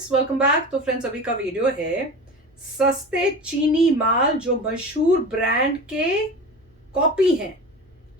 Friends, welcome back. तो friends, अभी का वीडियो है सस्ते चीनी माल जो मशहूर ब्रांड के कॉपी हैं,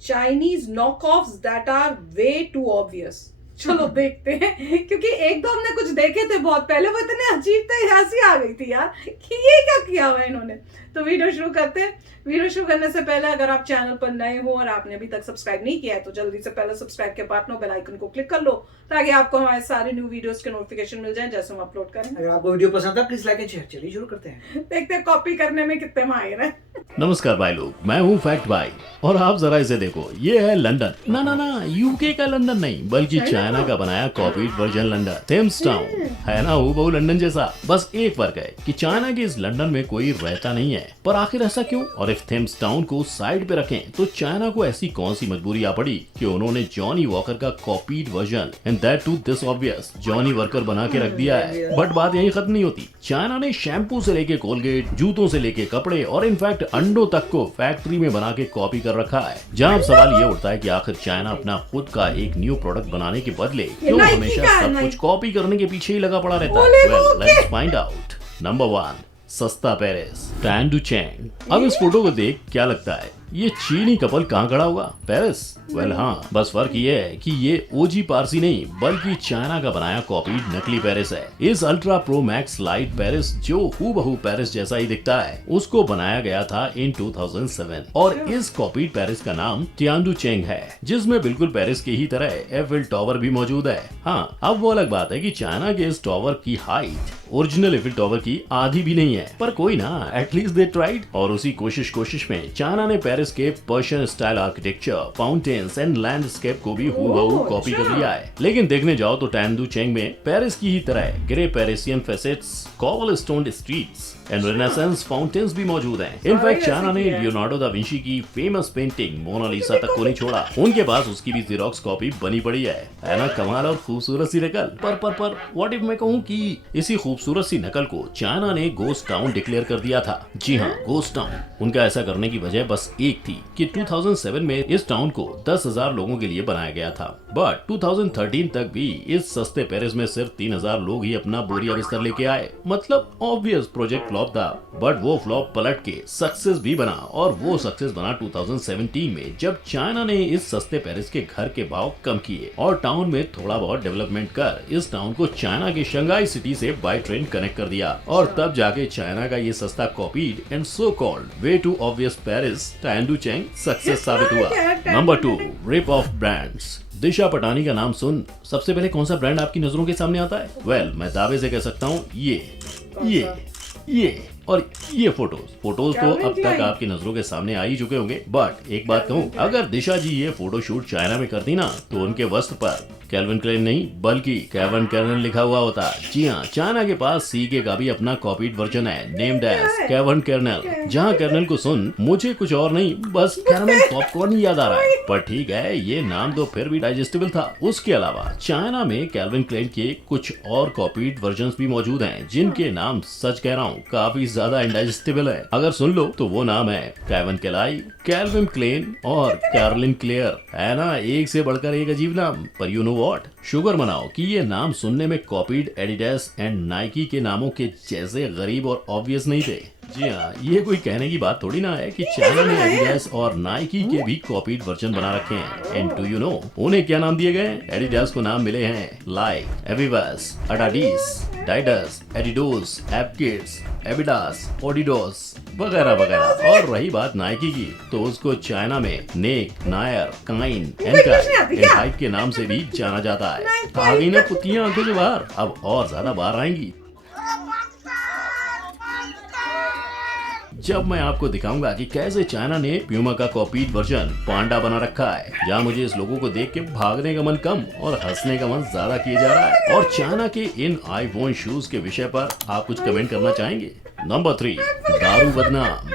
Chinese knock offs that are way to obvious. चलो देखते हैं, क्योंकि एक दो हमने कुछ देखे थे बहुत पहले, वो इतने अजीब थे, हंसी आ गई थी यार कि ये क्या किया हुआ इन्होंने। तो वीडियो शुरू करते हैं। वीडियो शुरू करने से पहले अगर आप चैनल पर नए हो और आपने अभी तक सब्सक्राइब नहीं किया है तो जल्दी से पहले सब्सक्राइब के बटन बेल आइकन को क्लिक कर लो, ताकि आपको हमारे सारे न्यू वीडियोस के नोटिफिकेशन मिल जाएं जैसे हम अपलोड करें। अगर आपको वीडियो पसंद है प्लीज लाइक एंड शेयर। चलिए शुरू करते हैं। देखते हैं कॉपी करने में कितने माहिर हैं। नमस्कार भाई लोग, मैं हूँ फैक्ट भाई और आप जरा इसे देखो, ये है लंदन। ना यूके का लंदन नहीं, बल्कि चाइना का बनाया copied version London. Thames town है ना हूबहू लंदन जैसा, बस एक फर्क है कि चाइना के इस लंदन में कोई रहता नहीं है। पर आखिर ऐसा क्यों? और इफ थेम्स टाउन को साइड पे रखें तो चाइना को ऐसी कौन सी मजबूरी आ पड़ी कि उन्होंने जॉनी वॉकर का copied version and that too this obvious Johnny Worker बना के रख दिया है। बट बात यही खत्म नहीं होती। चाइना ने शैम्पू से लेके कोलगेट, जूतों से लेके कपड़े और इनफैक्ट अंडों तक को फैक्ट्री में बना के कॉपी कर रखा है। जहाँ अब सवाल ये उठता है कि आखिर चाइना अपना खुद का एक न्यू प्रोडक्ट बनाने के बदले क्यों हमेशा सब कुछ कॉपी करने के पीछे ही लगा पड़ा रहता है? Well, let's find out. Number 1, सस्ता पेरिस, टैन डू चैंग। अब इस फोटो को देख क्या लगता है, ये चीनी कपल कहाँ खड़ा हुआ? पेरिस? वेल हाँ, बस फर्क ये है कि ये ओजी पारसी नहीं बल्कि चाइना का बनाया कॉपीड नकली पेरिस है। इस ultra pro max light Paris जो हूबहू पेरिस जैसा ही दिखता है, उसको बनाया गया था इन 2007 और इस कॉपीड पेरिस का नाम टियानडू चेंग है, जिसमें बिल्कुल पेरिस की ही तरह एफिल टावर भी मौजूद है। हाँ, अब वो अलग बात है कि चाइना के इस टावर की हाइट ओरिजिनल एफिल टावर की आधी भी नहीं है, पर कोई ना, एटलीस्ट दे ट्राइड। और उसी कोशिश में चाइना ने पेरिस के Persian style architecture, fountains and landscape को भी हूबहू कॉपी कर लिया है। लेकिन देखने जाओ तो टैनडू चेंग में पेरिस की ही तरह grey Parisian facets, cobblestone streets and renaissance fountains भी मौजूद हैं। इनफैक्ट चाइना ने लियोनार्डो दा विंची की फेमस पेंटिंग मोनालिसा तक को नहीं छोड़ा, उनके पास उसकी भी जेरोक्स कॉपी बनी पड़ी है ना? कमाल और खूबसूरत सी नकल। पर व्हाट इफ मैं कहूँ कि इसी खूबसूरत सी नकल को चाइना ने गोस्ट टाउन डिक्लेयर कर दिया था। जी हाँ, गोस्ट टाउन। उनका ऐसा करने की वजह बस एक थी कि 2007 में इस टाउन को 10,000 लोगों के लिए बनाया गया था, बट 2013 तक भी इस सस्ते पेरिस में सिर्फ 3,000 लोग ही अपना बोरिया बिस्तर लेके आए। मतलब ऑब्वियस प्रोजेक्ट फ्लॉप था, बट वो फ्लॉप पलट के सक्सेस भी बना। और वो सक्सेस बना 2017 में, जब चाइना ने इस सस्ते पेरिस के घर के भाव कम किए और टाउन में थोड़ा बहुत डेवलपमेंट कर इस टाउन को चाइना की शंघाई सिटी से बाय ट्रेन कनेक्ट कर दिया। और तब जाके चाइना का ये सस्ता copied and so called way to obvious Paris Tianducheng success साबित हुआ। Number 2, rip off brands. Disha Patani का नाम सुन सबसे पहले कौन सा ब्रांड आपकी नजरों के सामने आता है? वेल, मैं दावे से कह सकता हूँ ये और ये फोटोज तो अब तक आपकी नजरों के सामने आ ही चुके होंगे। बट एक बात कहूँ, अगर दिशा जी ये फोटो शूट चाइना में करती ना, तो उनके वस्त्र पर कैल्विन क्लेन नहीं बल्कि केविन कर्नल लिखा हुआ होता। जी हाँ, चाइना के पास सीके का भी अपना कॉपीड वर्जन है, नेम्ड एज केविन कर्नल। जहाँ कर्नल को सुन मुझे कुछ और नहीं, बस कैरामेल पॉपकॉर्न ही याद आ रहा है। पर ठीक है, ये नाम तो फिर भी डाइजेस्टेबल था। उसके अलावा चाइना में कैल्विन क्लेन के कुछ और कॉपीड वर्जन भी मौजूद हैं, जिनके नाम सच कह रहा हूँ काफी ज्यादा इंडाइजेस्टेबल है। अगर सुन लो तो वो नाम है केविन केलाई, कैल्विन क्लेन और कैरोलिन क्लेयर। है ना, एक से बढ़कर एक अजीब नाम। पर यू नो व्हाट, शुगर मनाओ कि ये नाम सुनने में कॉपीड एडिडास एंड नाइकी के नामों के जैसे गरीब और ऑब्वियस नहीं थे। जी हाँ, ये कोई कहने की बात थोड़ी ना है कि चाइना ने एडिडास और नाइकी के भी कॉपीड वर्जन बना रखे हैं। एंड डू यू नो उन्हें क्या नाम दिए गए? एडिडास को नाम मिले हैं लाइक एविवास, अडाडिस, डाइडस, एडिडोस, एपकिड्स, एबिडास, ओडिडोस वगैरह वगैरह। और रही बात नाइकी की, तो उसको चाइना में नेक, नायर, काइन, एनकाई के नाम से भी जाना जाता है। आ गई ना पुतियां आंखों से बाहर, अब और ज्यादा बाहर आएंगी जब मैं आपको दिखाऊंगा कि कैसे चाइना ने प्यूमा का कॉपीड वर्जन पांडा बना रखा है, जहाँ मुझे इस लोगों को देख के भागने का मन कम और हंसने का मन ज्यादा किया जा रहा है। और चाइना के इन आईफोन शूज के विषय पर आप कुछ कमेंट करना चाहेंगे? नंबर 3, दारू बदनाम।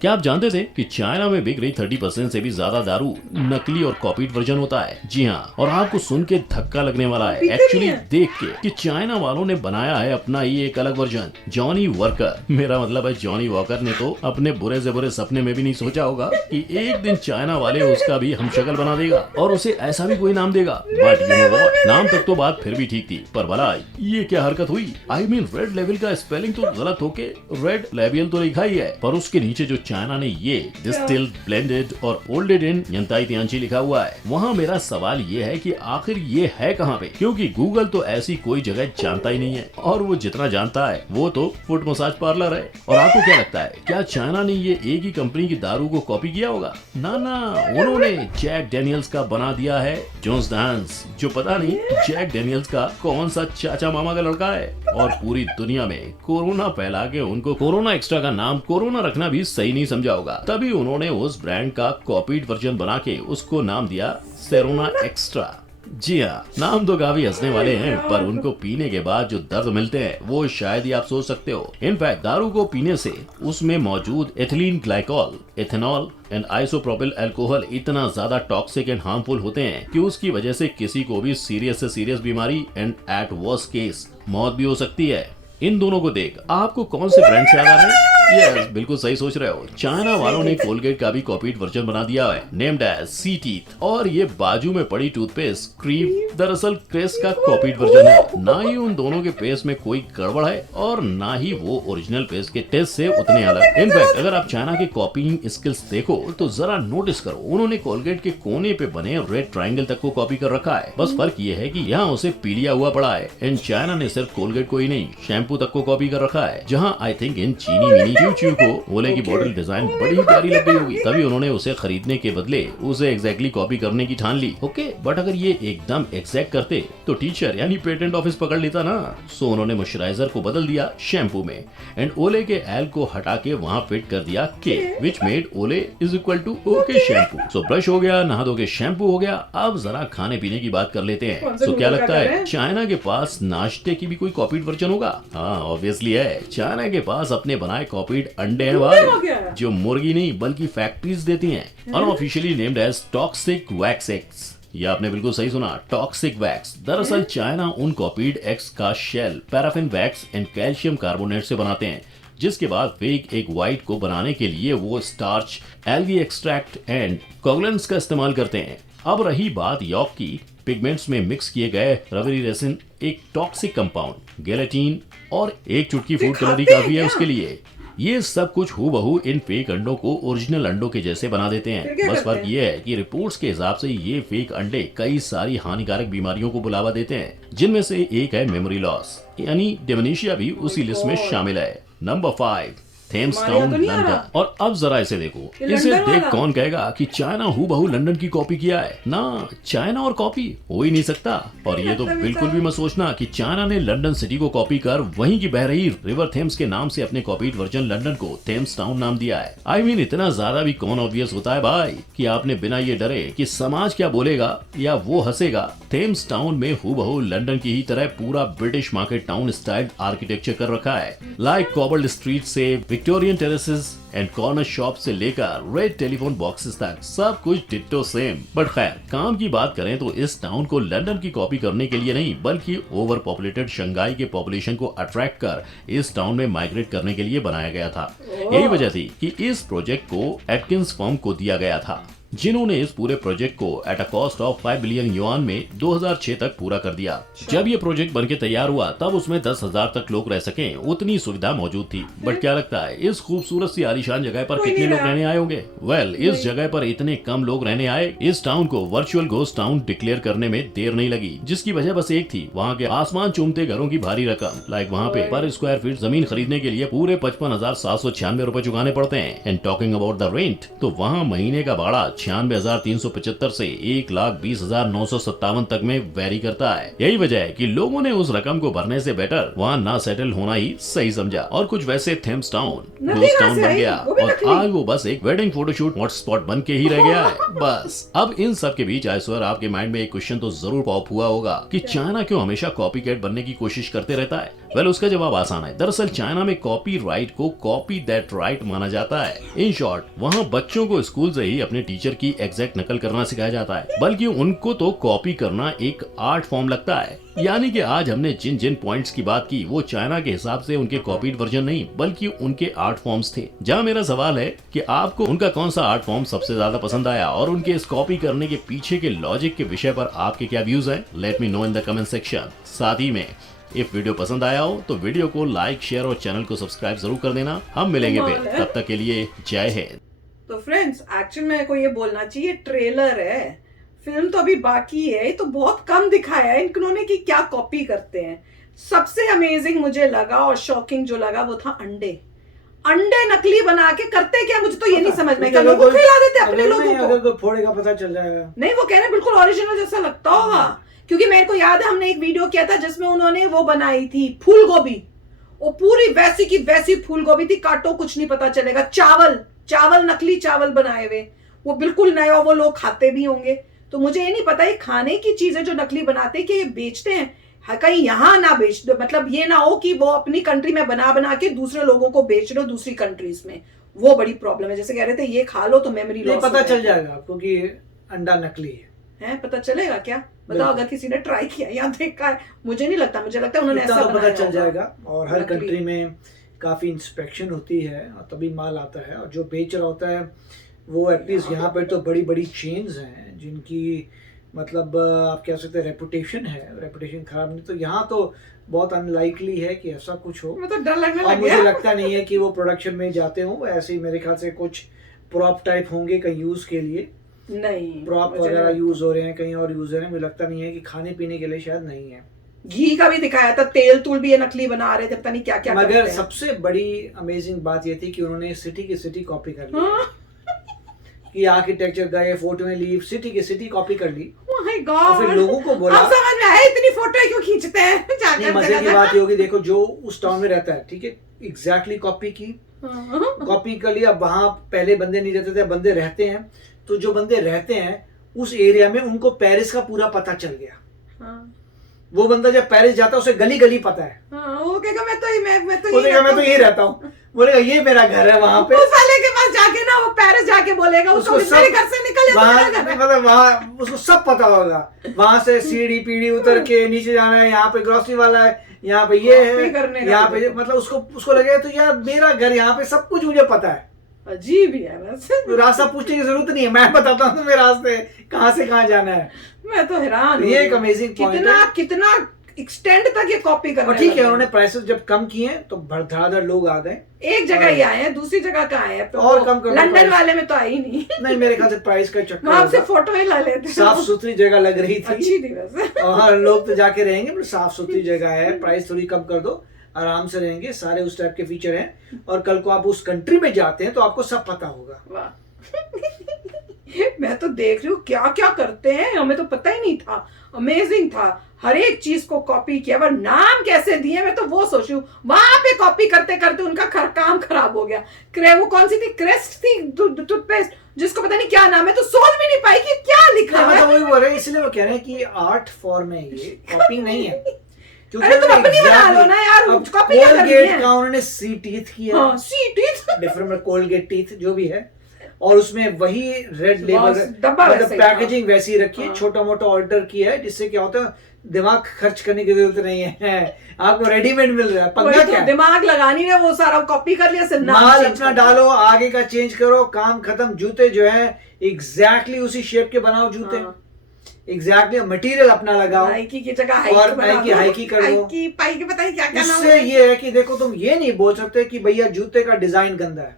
क्या आप जानते थे कि चाइना में बिक रही 30% से भी ज्यादा दारू नकली और कॉपीड वर्जन होता है? जी हाँ, और आपको सुन के धक्का लगने वाला है एक्चुअली देख के कि चाइना वालों ने बनाया है अपना ही एक अलग वर्जन, जॉनी वॉकर। मेरा मतलब है जॉनी वॉकर ने तो अपने बुरे से बुरे सपने में भी नहीं सोचा होगा कि एक दिन चाइना वाले उसका भी हमशक्ल बना देगा और उसे ऐसा भी कोई नाम देगा। बट यू नो व्हाट, नाम तक तो बात फिर भी ठीक थी, पर भला ये क्या हरकत हुई? आई मीन रेड लेवल का स्पेलिंग तो गलत होके रेड लेबल तो लिखा ही है, पर उसके नीचे जो चाइना ने ये डिस्टिल्ड, ब्लेंडेड और ओल्डेड इन यंताई तियांची लिखा हुआ है, वहाँ मेरा सवाल ये है कि आखिर ये है कहाँ पे? क्योंकि गूगल तो ऐसी कोई जगह जानता ही नहीं है, और वो जितना जानता है वो तो फुट मसाज पार्लर है। और आपको क्या लगता है, क्या चाइना ने ये एक ही कंपनी की दारू को कॉपी किया होगा? ना ना, उन्होंने जैक डेनियल्स का बना दिया है जोन्स डांस, जो पता नहीं जैक डेनियल्स का कौन सा चाचा मामा का लड़का है। और पूरी दुनिया में कोरोना फैला के उनको कोरोना एक्स्ट्रा का नाम कोरोना रखना भी सही नहीं समझा होगा, तभी उन्होंने उस ब्रांड का कॉपीड वर्जन बना के उसको नाम दिया सेरोना एक्स्ट्रा। जी हाँ, नाम तो काफी हंसने वाले हैं, पर उनको पीने के बाद जो दर्द मिलते हैं वो शायद ही आप सोच सकते हो। इनफैक्ट दारू को पीने से उसमें मौजूद ethylene glycol, ethanol and isopropyl alcohol इतना ज्यादा टॉक्सिक एंड हार्मफुल होते हैं कि उसकी वजह से किसी को भी सीरियस से सीरियस बीमारी एंड एट वर्स्ट केस मौत भी हो सकती है। इन दोनों को देख आपको कौन से ब्रांड से याद आ रहे हैं? यस, बिल्कुल सही सोच रहे हो। चाइना वालों ने कोलगेट का भी कॉपीड वर्जन बना दिया है, नेम्ड एज सी टीथ। और ये बाजू में पड़ी टूथपेस्ट क्रीम दरअसल क्रेस्ट का कॉपीड वर्जन है। ना ही उन दोनों के पेस्ट में कोई गड़बड़ है और ना ही वो ओरिजिनल पेस्ट के टेस्ट से उतने अलग। इनफैक्ट अगर आप चाइना के कॉपीइंग स्किल्स देखो तो जरा नोटिस करो, उन्होंने कोलगेट के कोने पे बने रेड ट्रायंगल तक को कॉपी कर रखा है। बस फर्क ये है कि यहाँ उसे पी लिया हुआ पड़ा है। एंड चाइना ने सिर्फ कोलगेट को ही नहीं, शैम्पू तक को कॉपी कर रखा है, जहाँ आई थिंक इन चीनी मिनी च्यू को ओले की बॉटल डिजाइन बड़ी प्यारी लग गई होगी, तभी उन्होंने उसे खरीदने के बदले उसे एग्जैक्टली कॉपी करने की ठान ली। ओके, बट अगर ये एकदम एग्जैक्ट करते तो टीचर यानी पेटेंट ऑफिस पकड़ लेता ना। सो उन्होंने मॉइस्चराइजर को बदल दिया शैम्पू में एंड ओले के एल को हटा के वहाँ फिट कर दिया के, which made Olay is equal to okay shampoo. So brush हो गया, नहा धो के शैम्पू हो गया, अब जरा खाने पीने की बात कर लेते हैं। सो क्या लगता है चाइना के पास नाश्ते की भी कोई कॉपीड वर्जन होगा? हाँ, ऑब्वियसली है। चाइना के पास अपने बनाए कॉपीड अंडे हैं भाई, जो मुर्गी नहीं बल्कि फैक्ट्रीज देती हैं। Unofficially named as toxic wax eggs. ये आपने बिल्कुल सही सुना, टॉक्सिक वैक्स। दरअसल चाइना उन कॉपीड एग्स का shell paraffin wax and calcium carbonate से बनाते हैं, जिसके बाद फेक एग व्हाइट को बनाने के लिए वो starch, algae extract and coagulants का इस्तेमाल करते हैं। अब रही बात यॉक की, पिगमेंट्स में मिक्स किए गए रबरी रेसिन एक टॉक्सिक कंपाउंड, गेलेटिन और एक चुटकी फूड कलर काफी है उसके लिए। ये सब कुछ हूबहू इन फेक अंडों को ओरिजिनल अंडों के जैसे बना देते हैं। बस फर्क ये है कि रिपोर्ट्स के हिसाब से ये फेक अंडे कई सारी हानिकारक बीमारियों को बुलावा देते हैं, जिनमें से एक है मेमोरी लॉस, यानी डिमेंशिया भी उसी लिस्ट में शामिल है। Number 5, Thames town London. और अब जरा इसे देखो, इसे देख कौन कहेगा कि चाइना हूबहू लंदन की कॉपी किया है? ना, चाइना और कॉपी हो ही नहीं सकता। और ये तो बिल्कुल भी मत सोचना कि चाइना ने लंदन सिटी को कॉपी कर वहीं की बह रही रिवर थेम्स के नाम से अपने कॉपीड वर्जन लंदन को थेम्स टाउन नाम दिया है। आई मीन इतना ज्यादा भी कौन ऑब्वियस होता है भाई कि आपने बिना ये डरे कि समाज क्या बोलेगा या वो हंसेगा, थेम्स टाउन में हूबहू लंदन की ही तरह पूरा British market town style architecture कर रखा है। लाइक कॉबल्ड स्ट्रीट से Victorian terraces and corner shop से लेकर रेड टेलीफोन बॉक्सेस तक सब कुछ डिट्टो सेम। बट खैर, काम की बात करें तो इस टाउन को लंदन की कॉपी करने के लिए नहीं, बल्कि ओवर पॉपुलेटेड शंघाई के पॉपुलेशन को अट्रैक्ट कर इस टाउन में माइग्रेट करने के लिए बनाया गया था। यही वजह थी कि इस प्रोजेक्ट को एटकिंस फर्म को दिया गया था, जिन्होंने इस पूरे प्रोजेक्ट को at a cost of 5 billion yuan में 2006 तक पूरा कर दिया। जब ये प्रोजेक्ट बनके तैयार हुआ तब उसमें 10,000 तक लोग रह सके उतनी सुविधा मौजूद थी। बट क्या लगता है इस खूबसूरत सी आलीशान जगह पर कितने लोग रहने आए होंगे? वेल, इस जगह पर इतने कम लोग रहने आए, इस टाउन को वर्चुअल घोस्ट टाउन डिक्लेयर करने में देर नहीं लगी, जिसकी वजह बस एक थी, वहाँ के आसमान चूमते घरों की भारी रकम। लाइक वहाँ पे पर स्क्वायर फीट जमीन खरीदने के लिए पूरे 55,796 रुपए चुकाने पड़ते हैं। And talking about the rent, तो वहाँ महीने का भाड़ा 96,375 से 1,20,957 तक में वेरी करता है। यही वजह है कि लोगों ने उस रकम को भरने से बेटर वहाँ ना सेटल होना ही सही समझा। और कुछ वैसे थेम्स टाउन घोस्ट टाउन बन गया और आज वो बस एक वेडिंग फोटोशूट हॉटस्पॉट बन के ही रह गया है बस। अब इन सब के बीच आई स्वेयर आपके माइंड में एक क्वेश्चन तो जरूर पॉप हुआ होगा कि चाइना क्यों हमेशा कॉपीकैट बनने की कोशिश करते रहता है। वेल उसका जवाब आसान है। दरअसल चाइना में कॉपीराइट को कॉपी दैट राइट माना जाता है। इन शॉर्ट वहाँ बच्चों को स्कूल से ही अपने टीचर की एग्जैक्ट नकल करना सिखाया जाता है, बल्कि उनको तो कॉपी करना एक आर्ट फॉर्म लगता है। यानी कि आज हमने जिन जिन पॉइंट्स की बात की वो चाइना के हिसाब से उनके कॉपीड वर्जन नहीं बल्कि उनके आर्ट फॉर्म्स थे। जहाँ मेरा सवाल है कि आपको उनका कौन सा आर्ट फॉर्म सबसे ज्यादा पसंद आया और उनके इस कॉपी करने के पीछे के लॉजिक के विषय पर आपके क्या व्यूज हैं? Let me know in the comment section. साथ ही में इफ वीडियो पसंद आया हो तो वीडियो को लाइक, शेयर और चैनल को सब्सक्राइब जरूर कर देना। हम मिलेंगे फिर, तब तक के लिए जय हिंद। तो फ्रेंड्स एक्चुअली मेरे को ये बोलना चाहिए, ट्रेलर है, फिल्म तो अभी बाकी है, तो बहुत कम दिखाया है इन्होंने कि क्या कॉपी करते हैं। सबसे अमेजिंग मुझे लगा और शॉकिंग जो लगा वो था अंडे नकली बना के करते क्या, मुझे तो ये नहीं समझ में, क्या लोगों को खिला देते अपने लोगों को? अगर कोई फोड़ेगा पता चल जाएगा। नहीं, वो कह रहे बिल्कुल ओरिजिनल जैसा लगता होगा, क्योंकि मेरे को याद है हमने एक वीडियो किया था जिसमें उन्होंने वो बनाई थी फूल गोभी, वो पूरी वैसी की वैसी फूल गोभी थी, काटो कुछ नहीं पता चलेगा। चावल नकली चावल बनाए हुए, वो बिल्कुल नए, और वो लोग खाते भी होंगे। तो मुझे ये नहीं पता ये खाने की चीजें जो नकली बनाते हैं कि ये बेचते हैं, कहीं यहाँ ना बेच दो, मतलब ये ना हो कि वो अपनी कंट्री में बना के दूसरे लोगों को बेच रहे हो दूसरी कंट्रीज में, वो बड़ी प्रॉब्लम है। जैसे कह रहे थे ये खा लो तो मेमोरी लॉस पता चल जाएगा आपको कि अंडा नकली है, पता चलेगा क्या? बताओ अगर किसी ने ट्राई किया या देखा है। मुझे नहीं लगता, मुझे लगता है उन्होंने ऐसा पता चल जाएगा। और हर कंट्री में काफी इंस्पेक्शन होती है और तभी माल आता है, और जो बेच रहा होता है वो एटलीस्ट यहाँ पर तो बड़ी बड़ी चेन्स हैं जिनकी मतलब आप कह सकते हैं रेपुटेशन खराब नहीं, तो यहाँ तो बहुत अनलाइकली है कि ऐसा कुछ हो। मतलब डर लगने और लग मुझे गया। लगता नहीं है कि वो प्रोडक्शन में जाते हों, ऐसे ही मेरे ख्याल से कुछ प्रॉप टाइप होंगे कहीं यूज के लिए, नहीं प्रॉप वगैरह यूज हो रहे हैं, कहीं और यूज हो रहे हैं। मुझे लगता नहीं है कि खाने पीने के लिए शायद नहीं है। घी का भी दिखाया था, तेल तूल भी ये नकली बना रहे थे, पता नहीं क्या क्या। मगर सबसे बड़ी अमेजिंग बात ये थी कि उन्होंने सिटी की सिटी कॉपी कर ली, कि आर्किटेक्चर गए, फोटो में ली, सिटी की सिटी कॉपी कर ली। माय गॉड, फिर लोगों को बोला, अब समझ में आया इतनी फोटो क्यों खींचते हैं। मजे की बात ये होगी, देखो जो उस टाउन में रहता है, ठीक है, एग्जैक्टली कॉपी की, कॉपी कर लिया। वहां पहले बंदे नहीं रहते थे, बंदे रहते हैं, तो जो बंदे रहते हैं उस एरिया में उनको पेरिस का पूरा पता चल गया। वो बंदा जब पेरिस जाता है उसे गली गली पता है। वो कहेगा मैं तो यही रहता हूँ, बोलेगा ये मेरा घर है। वहां पे उस वाले के पास जाके ना वो पेरिस जाके बोलेगा उसको मेरे घर से निकल मतलब वहाँ उसको सब पता होगा। वहां से सीढ़ी पीढ़ी उतर के नीचे जाना है, यहाँ पे ग्रोसरी वाला है, यहाँ पे ये है, यहाँ पे मतलब उसको लगे तो यार मेरा घर यहाँ पे सब कुछ मुझे पता है। अजीब ही है वैसे। रास्ता पूछने की जरूरत नहीं है, मैं बताता हूँ तुम्हें रास्ते कहाँ से कहाँ जाना है। मैं तो हैरान हूँ, ये एक अमेजिंग पॉइंट है। कितना एक्सटेंड तक ये कॉपी कर रहे हैं। ठीक है, उन्होंने प्राइसेस जब कम किए तो धड़ाधड़ लोग आ गए। एक जगह ही आए हैं, दूसरी जगह कहाँ आए हैं? और कम कर लंदन वाले में तो आई ही नहीं। नहीं, मेरे ख्याल से प्राइस का चक्कर, वहां से फोटो ही ला लेते। साफ सुथरी जगह लग रही थी, अच्छी थी वैसे। और लोग तो जाके रहेंगे, पर साफ सुथरी जगह है, प्राइस थोड़ी कम कर दो, आराम से रहेंगे, सारे उस टाइप के फीचर हैं। और कल को आप उस कंट्री में जाते हैं तो आपको सब पता होगा। मैं तो देख रही हूँ क्या क्या करते हैं, हमें तो पता ही नहीं था। अमेजिंग था, हर एक चीज को कॉपी किया, पर नाम कैसे दिए मैं तो वो सोच रही हूँ। वहां पे कॉपी करते करते उनका काम खराब हो गया। वो कौन सी थी, क्रेस्ट थी टूथपेस्ट, जिसको पता नहीं क्या नाम है, तो सोच भी नहीं पाई कि क्या लिखा है। मतलब वही बोल रहे हैं, इसलिए वो कह रहे हैं कि आर्ट फॉर्म है, ये कॉपी नहीं है। अरे तुम अपनी बना लो ना यार, कॉपी क्या करनी है? कोलगेट का उन्होंने सी टीथ किया, हाँ, सी टीथ डिफरेंट कोलगेट टीथ जो भी है, और उसमें वही रेड लेबल मतलब पैकेजिंग वैसी रखी है, छोटा मोटा ऑल्टर किया है, जिससे क्या होता है दिमाग खर्च करने की जरूरत नहीं है, आपको रेडीमेड मिल रहा है। पंगा क्या, दिमाग लगानी है, वो सारा कॉपी कर लिया, सिर्फ नाम माल अपना डालो, आगे का चेंज करो, काम खत्म। जूते जो है एग्जैक्टली उसी शेप के बनाओ, जूते एग्जैक्टली मटेरियल अपना लगाओ, नाइकी की जगह और हाइकी कर लो। पाई के पता नहीं क्या क्या नाम इससे ये है कि देखो तुम ये नहीं बोल सकते कि भैया जूते का डिजाइन गंदा है,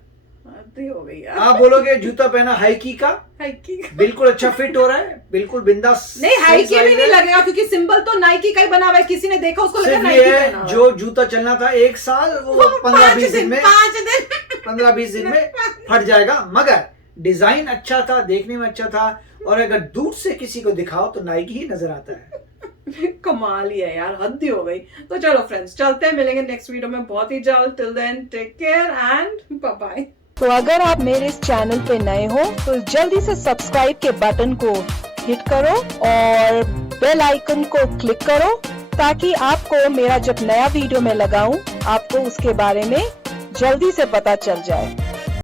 हो गई यार। आप बोलोगे जूता पहना हाइकी का, बिल्कुल अच्छा फिट हो रहा है, बिल्कुल बिंदास। नहीं, हाइकी भी नहीं लगेगा, क्योंकि सिंबल तो नाइकी का ही बना हुआ है, किसी ने देखा उसको लगा नाइकी पहना हुआ है। जो जूता चलना था 1 साल, वो 15-20 दिन में 15-20 दिन में फट जाएगा। मगर डिजाइन अच्छा था, देखने में अच्छा था, और अगर दूर से किसी को दिखाओ तो नाइकी ही नजर आता है। कमाल ही है यार, हद ही हो गई। तो चलो फ्रेंड्स, चलते हैं, मिलेंगे नेक्स्ट वीडियो में बहुत ही जल्द। Till then take care and bye bye. तो अगर आप मेरे इस चैनल पे नए हो तो जल्दी से सब्सक्राइब के बटन को हिट करो और बेल आइकन को क्लिक करो ताकि आपको मेरा जब नया वीडियो मैं लगाऊं आपको उसके बारे में जल्दी से पता चल जाए।